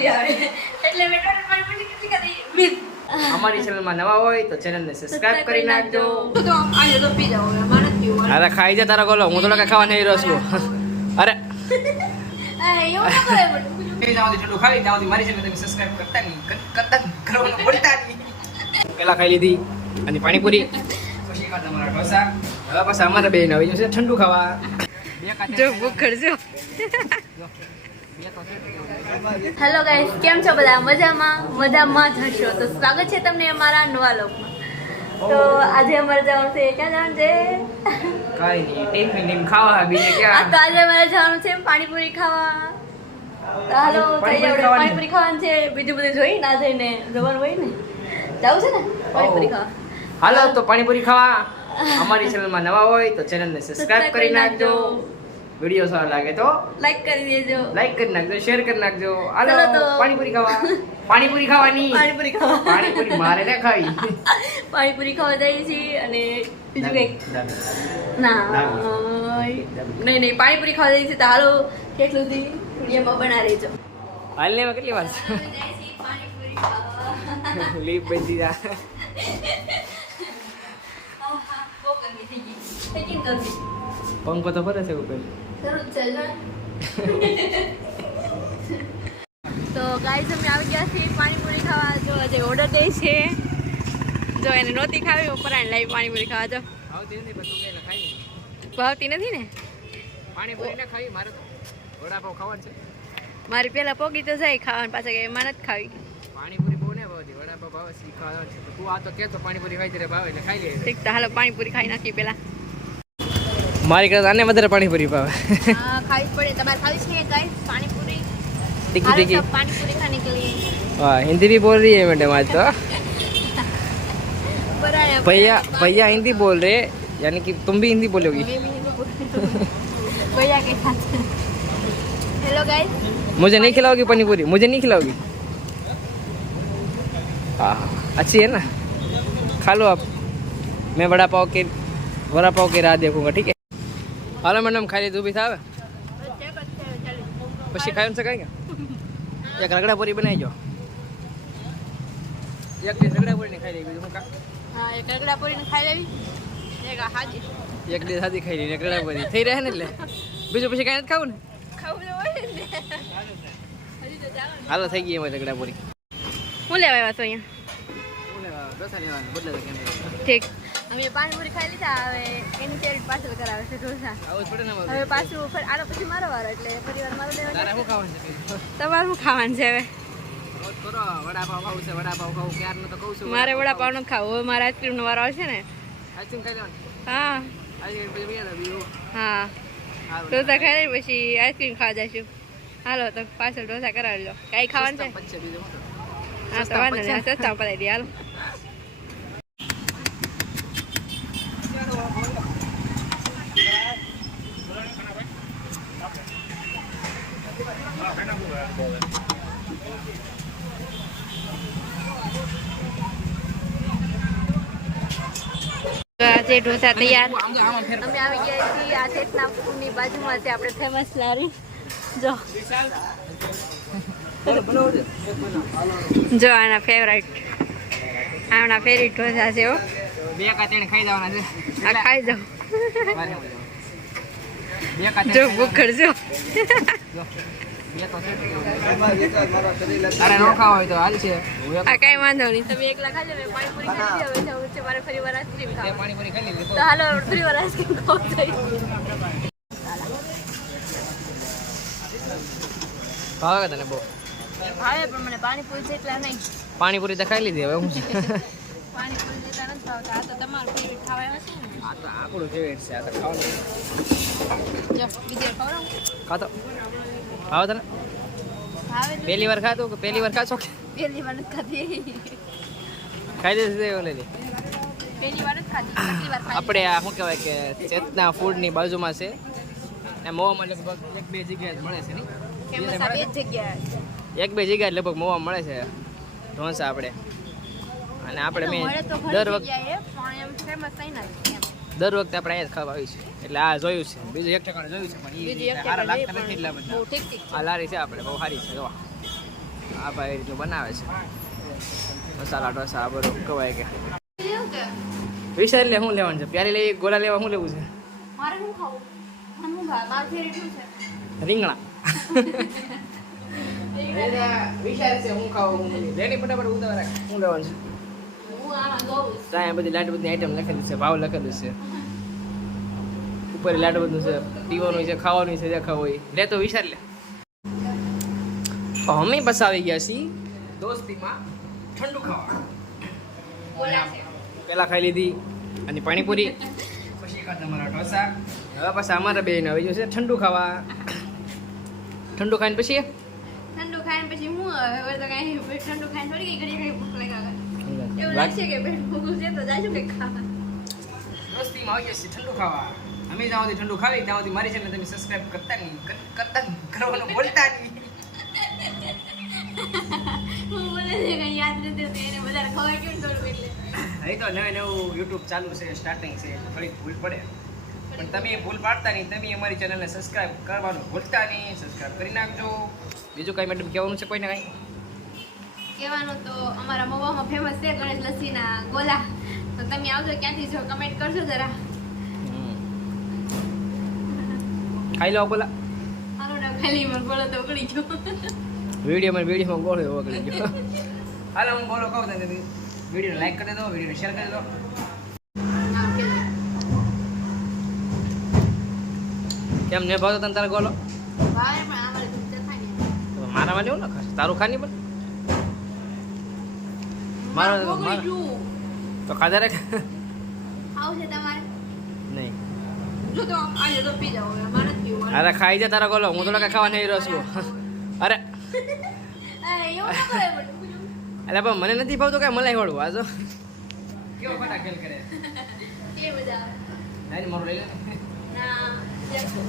નથી આવે એટલે મેં ટોટલ પાણીપુરી કેટલી કરી વિથ અમારી ચેનલમાં નવા હોય તો ચેનલને સબસ્ક્રાઇબ કરી નાખજો. તો આજે તો પી જાવ હવે મારે પીવું અરે ખાઈ જા તારા ગોલો, હું તો લગા ખાવા નહીં રહ્યો છું. અરે એવું ન કરે બધું એ જાવતી ઠંડુ ખાઈ જાવતી મારી ચેનલ તમે સબસ્ક્રાઇબ કરતા નહીં કરવાનું બોલતા નહીં. પેલા ખાઈ લીધી અને પાણીપુરી, પછી ખાધા તમારા ઢોસા. હવે પાછા અમારે બેન આવી જશે ઠંડુ ખાવા. જો ભૂખ ખડજો. હેલો ગાઈસ, કેમ છો બધા? મજામાં જ હશો. તો સ્વાગત છે તમને અમારા નવા લોકમાં. તો આજે અમારે જવાનું છે, ક્યાં જવાનું છે? કાઈ નહીં, ટિફિન ખાવા બીજે ક્યાં. તો આજે અમારે જવાનું છે પાણીપુરી ખાવા. તો હાલો પાણીપુરી ખાવાનું છે. બીજું બધું જોઈ ના જઈને જવાનું હોય ને, જવું છે ને પાણીપુરી ખાવા. હાલો તો પાણીપુરી ખાવા. અમારી ચેનલમાં નવા હોય તો ચેનલને સબસ્ક્રાઇબ કરી નાખજો. વિડિયો સારો લાગે તો લાઈક કરી દેજો, લાઈક કરી નાખજો, શેર કરી નાખજો. હાલો ચલો તો પાણીપુરી ખાવા. પાણીપુરી ખાવાની, પાણીપુરી ખાવા. પાણીપુરી મારે ને ખાવી. પાણીપુરી ખાવા જઈએ છીએ અને બીજું કંઈક ના નહીં પાણીપુરી ખાવા જઈએ છીએ. તો હાલો કેટલું થી વિડીયોમાં બના રહેજો. હાલ ને કેટલી વાર છે? પાણીપુરી ખાવા લીપ બંધી જા. બહુ ગરમી થઈ ગઈ. પેકિંગ કરવી પંખો તો ફરે છે ઉપર. શરૂ જ છે જો. તો ગાઈસ અમે આવી ગયા છીએ પાણીપુરી ખાવા. જો આજે ઓર્ડર દે છે. જો એને નહોતી ખાવી ઉપર આને લાવી પાણીપુરી ખાવા. જો આવતી નથી પણ તું કઈ ખાઈ નહીં. ભાવતી નથી ને પાણીપુરી ના ખાવી, મારે તો વડાપાવ ખાવાનું છે. મારી પેલા પોગી તો જાય ખાવાનું, પાછા કે એમાં નથી ખાવી. પાણીપુરી બહુ ને ભાવતી, વડાપાવ ભાવે છે, ખાવાનું છે. તો તું આ તો કે તો પાણીપુરી ખાઈ ત્યારે ભાવે એટલે ખાઈ લે. ઠીક તો હાલો પાણીપુરી ખાઈ નાખી પેલા. મારી કરતા આને વધારે પાણીપુરી ભાવે. હા ખાવી પડે. તમારે ખાવી છે ગાઈસ પાણીપુરી? टिकी टिकी पानीपुरी खाने के लिए हाँ, हिंदी भी बोल रही है मैडम आज तो. भैया भैया हिंदी बोल रहे, यानी कि तुम भी हिंदी बोलोगी. भैया के साथ. हेलो गाइस, मुझे नहीं खिलाओगी पानीपुरी? मुझे नहीं खिलाओगी? हाँ अच्छी है ना, खा लो आप. मैं वड़ा पाव के राह देखूंगा. ठीक है. हालो मैडम खाई लीधું બી થાવે પછી ખાવાનું છે કઈ એક રગડા પૂરી બનાવી જો. એક ડીશ રગડા પૂરી ને ખાઈ લેવી. બીજું કા? હા એક રગડા પૂરી ને ખાઈ લેવી, એક હાજી એક ડીશ સાદી ખાઈ લેવી, એક રગડા પૂરી થઈ રહે ને. એટલે બીજું પછી કઈ નથી ખાવું ને. ખાવું તો હોય ને. હજી તો જવાનું. હાલો થઈ ગઈ એમાં રગડા પૂરી. હું લેવા આવ્યા છો અહીંયા? ઢોસા લેવાનું બદલે તો કેમ ઠીક. અમે પાણીપુરી ખાઈ લીધા. હવે એની ફેવરિટ પાર્સલ કરાવે છે ઢોસા. આવું જ પડે ને. હવે પાછું આનો પછી મારો વારો, એટલે પરિવાર મારો તારે દેવા. શું ખાવાનું છે? તમારે શું ખાવાનું છે હવે? રોજ કરો વડાપાવ ખાવું છે, વડાપાવ ખાવું ક્યારનું તો કહું છું. મારે વડાપાવ નથી ખાવું. હવે મારે આઈસ્ક્રીમ નો વારો આવશે ને. આઈસ્ક્રીમ ખાઈ લેવાનું. હા આઈસ્ક્રીમ પછી બીજા બીજું. હા ઢોસા ખાઈ લઈ પછી આઈસ્ક્રીમ ખાવા જઈશું. હાલો તો પાછળ ઢોસા કરાવી લો. કઈ ખાવાનું છે? પછી બીજું શું? હા તો વાંધો નહીં, સસ્તા પડાવી દઈએ. હાલો આજે ઢોસા તૈયાર. અમે આવી ગયા છીએ આ શેઠના પુરની બાજુમાં છે આપણે ફેમસ લારી. જો જો આના ફેવરેટ ઢોસા છે. બે કા ત્રણ ખાઈ જવાના છે. આ ખાઈ જાઓ. બે કા જો ભૂખ ખડજો. અરે નો ખાવા હોય તો હાલ છે. આ કઈ વાંધો નહીં, તમે એકલા ખાજો. મેં પાણીપુરી ખાઈ લીધી. હવે જવું છે મારે ફરી વાર આઈસ્ક્રીમ ખાવા. પાણીપુરી ખાઈ લીધી. તો હાલો ફરી વાર આઈસ્ક્રીમ ખાવા જઈએ. ભાવે તને બહુ? ભાવે પણ મને પાણીપુરી જેટલા નહીં. પાણીપુરી તો ખાઈ લીધી. હવે હું પાણીપુરી જેટલા નથી ભાવતા. આ તો તમારું ફેવરિટ ખાવા આવ્યા છે ને. આ તો આપણું ફેવરેટ છે. આ તો ખાવાનું જો બીજી વાર ખવડાવું? ખાતો ભાવે તને? ભાવે તો પહેલી વાર ખાતો કે પહેલી વાર ખાશો? પહેલી વાર નથી ખાધી. ખાઈ દેશે એવું નથી. પહેલી વાર નથી ખાધી, કેટલી વાર ખાધી. આપણે આ શું કહેવાય કે ચેતના ફૂડની બાજુમાં છે ને. મોવામાં લગભગ એક બે જગ્યાએ જ મળે છે નહીં? ફેમસ આ બે જ જગ્યા છે. એક બે જગ્યાએ લગભગ મોવા મળે છે ઢોસા આપણે. અને આપણે મેં મળે તો ઘણી દર વખતે જગ્યાએ, પણ એમ ફેમસ થઈ નથી એમ. દર વખતે આપણે અહીંયા જ ખાવા આવી છે. એટલે આ જોયું છે, બીજું એક ઠેકાણે જોયું છે પણ બીજી એ એક સારા જગ્યાએ લાગતા નથી એટલા બહુ બધા. ઠીક ઠીક. આ લારી છે આપણે બહુ સારી છે. જોવા આ ભાઈ રીતનું બનાવે છે મસાલા ઢોસા આ બધું કહેવાય કે વિચાર લે શું લેવાનું છે પ્યારી લઈ ગોળા લેવા શું લેવું છે મારે શું ખાવું મને શું ભાવે મારું ફેવરેટ શું છે રીંગણા વિચાર છે હું ખાવું હું લેની ફટાફટ ઉતાવળ રાખ શું લેવાનું છે હું આમાં જોઉં ત્યાં બધી લાડ બધી આઈટમ લખેલી છે ભાવ લખેલું છે ઉપર લાડ બધું છે પીવાનું છે ખાવાનું છે જે ખાવું હોય લે તો વિચાર લે અમે બસ આવી ગયા છીએ દોસ્તીમાં ઠંડુ ખાવા બોલા છે પેલા ખાઈ લીધી અને પાણીપુરી પછી ખાધા અમારા ઢોસા હવે પાછા અમારા બેન આવી ગયું છે ઠંડુ ખાવા ઠંડુ ખાઈને પછી ઠંડુ ખાઈને પછી હું હવે તો કાંઈ ઠંડુ ખાઈને થોડી કઈ ઘડી ભૂખ લાગે એવું લાગશે કે પેટ ભૂખું છે તો જાશું કે ખાવા દોસ્તીમાં આવી ગયા છીએ ઠંડુ ખાવા અમે જ્યાં સુધી ઠંડુ ખાવી ત્યાં સુધી મારી ચેનલ તમે સબસ્ક્રાઇબ કરતા નહીં કરવાનું બોલતા નહીં હું બોલે છે કઈ યાદ નથી હોતું એને વધારે ખવાય કેમ થોડું એટલે અહીં તો નવું યુટ્યુબ ચાલુ છે સ્ટાર્ટિંગ છે થોડીક ભૂલ પડે પણ તમે ભૂલ પાડતા નહીં તમે અમારી ચેનલને સબસ્ક્રાઇબ કરવાનું ભૂલતા નહીં સબસ્ક્રાઇબ કરી નાખજો બીજું કાંઈ મેડમ કહેવાનું છે કોઈને કાંઈ કહેવાનું તો અમારા મવામાં ફેમસ છે ગણેશ લસ્સીના ગોલા તો તમે આવજો ક્યાંથી છો કમેન્ટ કરજો જરા ખાઈ લો બોલા મારો નામ ખાલી મને બોલો તો ઉકળી ગયો વિડીયોમાં ગોળો ઓગળી ગયો હાલો હું બોલો કહું તમે વિડીયોને લાઈક કરી દો વિડીયોને શેર કરી દો કેમ ને ભાવતો તને તારા ગોલો ભાવે પણ અમારે દૂધ થાય ને મારામાં લેવું ને ખાસ તારું ખાની પણ મારો તો ખાધા રે ખાવું છે તમારે નહીં જો તો આજે તો પી જાઓ મારે નથી પીવું અરે ખાઈ જા તારા ગોલો હું થોડા ખાવા નહીં રહ્યો છું અરે એવું ના કરે પણ અરે પણ મને નથી ભાવતું કઈ મલાઈ વાળું આ જો કેવો ફટા ખેલ કરે એ બધા લાઈન મારું લઈ લે ના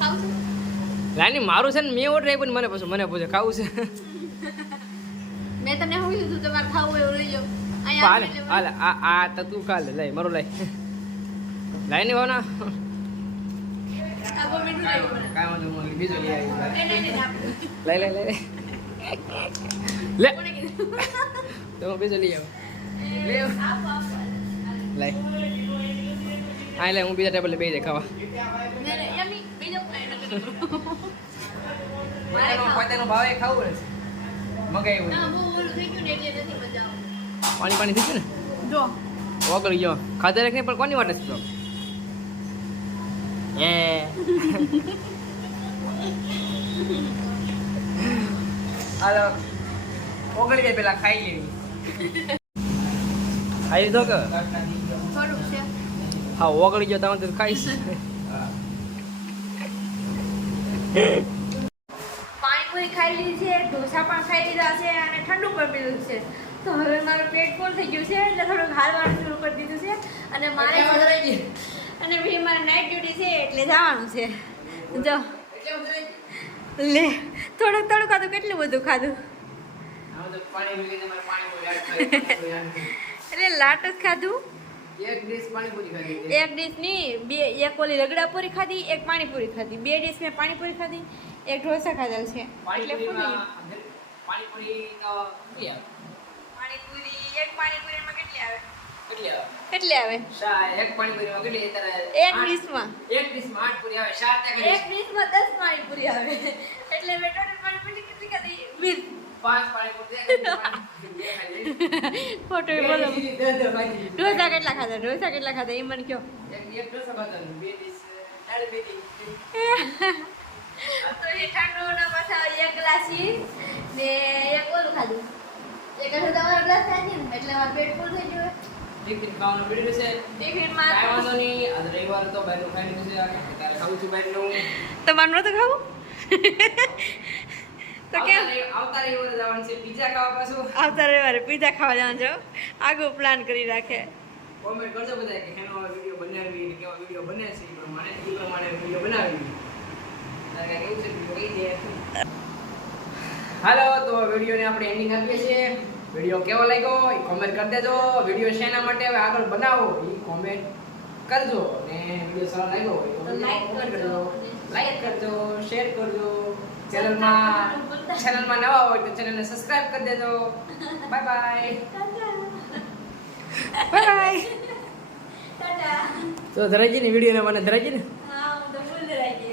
ખાવું છે લાઈન મારું છે ને મેં ઓર્ડર આપ્યું મને પૂછે ખાવું છે મેં તમને શું કીધું તમારે ખાવું એવું લઈ જાઓ હાલ હાલ આ તો તું ખા લે લઈ મારું લઈ લાઈન ભાવના આ બહુ મીઠું લાગ્યું મને કાંઈ વાંધો નહીં બીજો લઈ આવી નહીં લે લે કોણે કીધું તો બીજો લઈ આવ લઈ આ લે હું બીજા ટેબલ બેસી જાય ખાવા યમી બીજો પોતાનો ભાવે ખાવું રહેશે મગાવ્યું ના બહુ ઓલું થઈ ગયું ને એટલે નથી મજા આવે પાણી થઈ ગયું ને જો ઓગળી ગયો ખાધા રાખ નહીં પણ કોની વાટે છે એ હાલો ઓગળી જાય પેલા ખાઈ લેવી ખાઈ લીધો કે થોડુંક છે હા ઓગળી ગયો તમે તો ખાઈશ પાણીપુરી ખાઈ લીધી છે ઢોસા પણ ખાઈ લીધા છે અને ઠંડુ પણ પીધું છે તો હવે મારું પેટ ફૂલ થઈ ગયું છે એટલે થોડુંક હાલવાનું શરૂ કરી દીધું છે અને મારે અને ભાઈ મારે નાઇટ ડ્યુટી છે એટલે જવાનું છે જો લે થોડુંક થોડું ખાધું કેટલું બધું ખાધું એટલે લાટ જ ખાધું એક ડીશ ની બે એક ઓલી રગડાપુરી ખાધી એક પાણીપુરી ખાધી બે ડીશ મેં પાણીપુરી ખાધી એક ઢોસા ખાધેલ છે એટલે પાણીપુરી એક પાણીપુરીમાં કેટલી આવે કેટલી આવે કેટલી આવે એક પાણીપુરીમાં કેટલી તારે એક ડીશમાં એક ડીશમાં 8 પૂરી આવે 7 એક ડીશમાં 10 પાણીપુરી આવે એટલે મેં ટોટલ પાણીપુરી કેટલી ખાધી 20 5 પાણીપુરી ફોટો બોલો ઢોસા કેટલા ખાધા એ મને કયો એક ઢોસા ખાધા બે ડીશ દાળ બેટી તો એ ઠંડુના પાછા એક ગ્લાસ ને એક ઓલું ખાધું એક તમારો ગ્લાસ થાય ને એટલે મારું પેટ ફૂલ થઈ ગયું ટિફિન ખાવાનું પીડ્યું છે ટિફિનમાં કાંઈ વાંધો નહીં આજ રવિવાર તો બહારનું ખાઈ લીધું છે કાલે ખાવું છું બહારનું તમારું નહોતું ખાવું તો કેમ આવતા રવિવારે જવાનું છે પિઝા ખાવા પાછું આવતા રવિવારે પીઝા ખાવા જવાનું છો આગળ પ્લાન કરી રાખે કોમેન્ટ કરજો બધા કે હેનો વિડિયો બનાવી ને કેવો વિડિયો બને છે એ પ્રમાણે વિડિયો બનાવી તારે કેવું છે વિડિયો કઈ દે હાલો તો વિડિયોને આપણે એન્ડિંગ આપીએ છીએ વિડિયો કેવો લાગ્યો એ કોમેન્ટ કરી દેજો વિડિયો શેના માટે હવે આગળ બનાવો એ કોમેન્ટ કરજો ને વિડિયો સારો લાગ્યો હોય તો લાઈક કરજો લાઈક કરજો શેર કરજો ચેનલમાં નવા હોય તો ચેનલને સબસ્ક્રાઇબ કરી દેજો. Bye bye. બાય. ટાટા. તો ધરાજી ને વિડીયો ને મને ધરાજી ને હા હું તો ભૂલ રહી ગઈ.